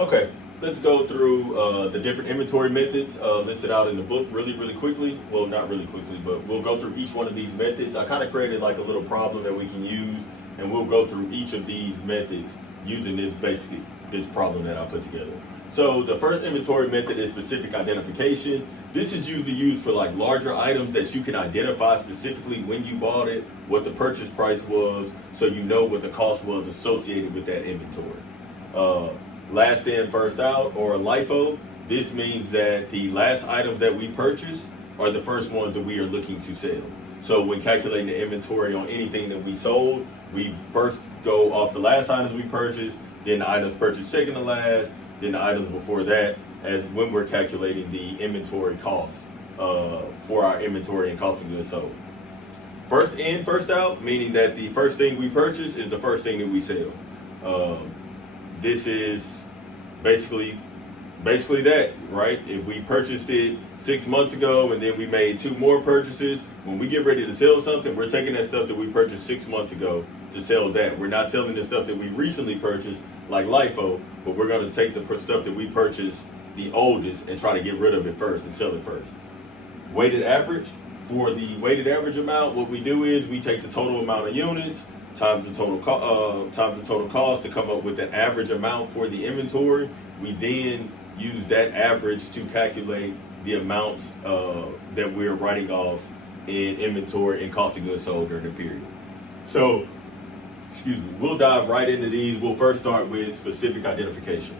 Okay, let's go through the different inventory methods listed out in the book really quickly. Well, not really quickly, but we'll go through each one of these methods. I kind of created like a little problem that we can use, and we'll go through each of these methods using this problem that I put together. So the first inventory method is specific identification. This is usually used for like larger items that you can identify specifically when you bought it, what the purchase price was, so you know what the cost was associated with that inventory. Last in, first out, or LIFO. This means that the last items that we purchase are the first ones that we are looking to sell. So when calculating the inventory on anything that we sold, we first go off the last items we purchased, then the items purchased second to last, then the items before that, as when we're calculating the inventory costs for our inventory and cost of goods sold. First in, first out, meaning that the first thing we purchase is the first thing that we sell. This is basically that, right? If we purchased it 6 months ago and then we made 2 more purchases, when we get ready to sell something, we're taking that stuff that we purchased 6 months ago to sell that. We're not selling the stuff that we recently purchased, like LIFO, but we're going to take the stuff that we purchased the oldest and try to get rid of it first and sell it first. Weighted average. For the weighted average amount, what we do is we take the total amount of units times the total cost to come up with the average amount for the inventory. We then use that average to calculate the amounts that we're writing off in inventory and cost of goods sold during the period. So, we'll dive right into these. We'll first start with specific identification.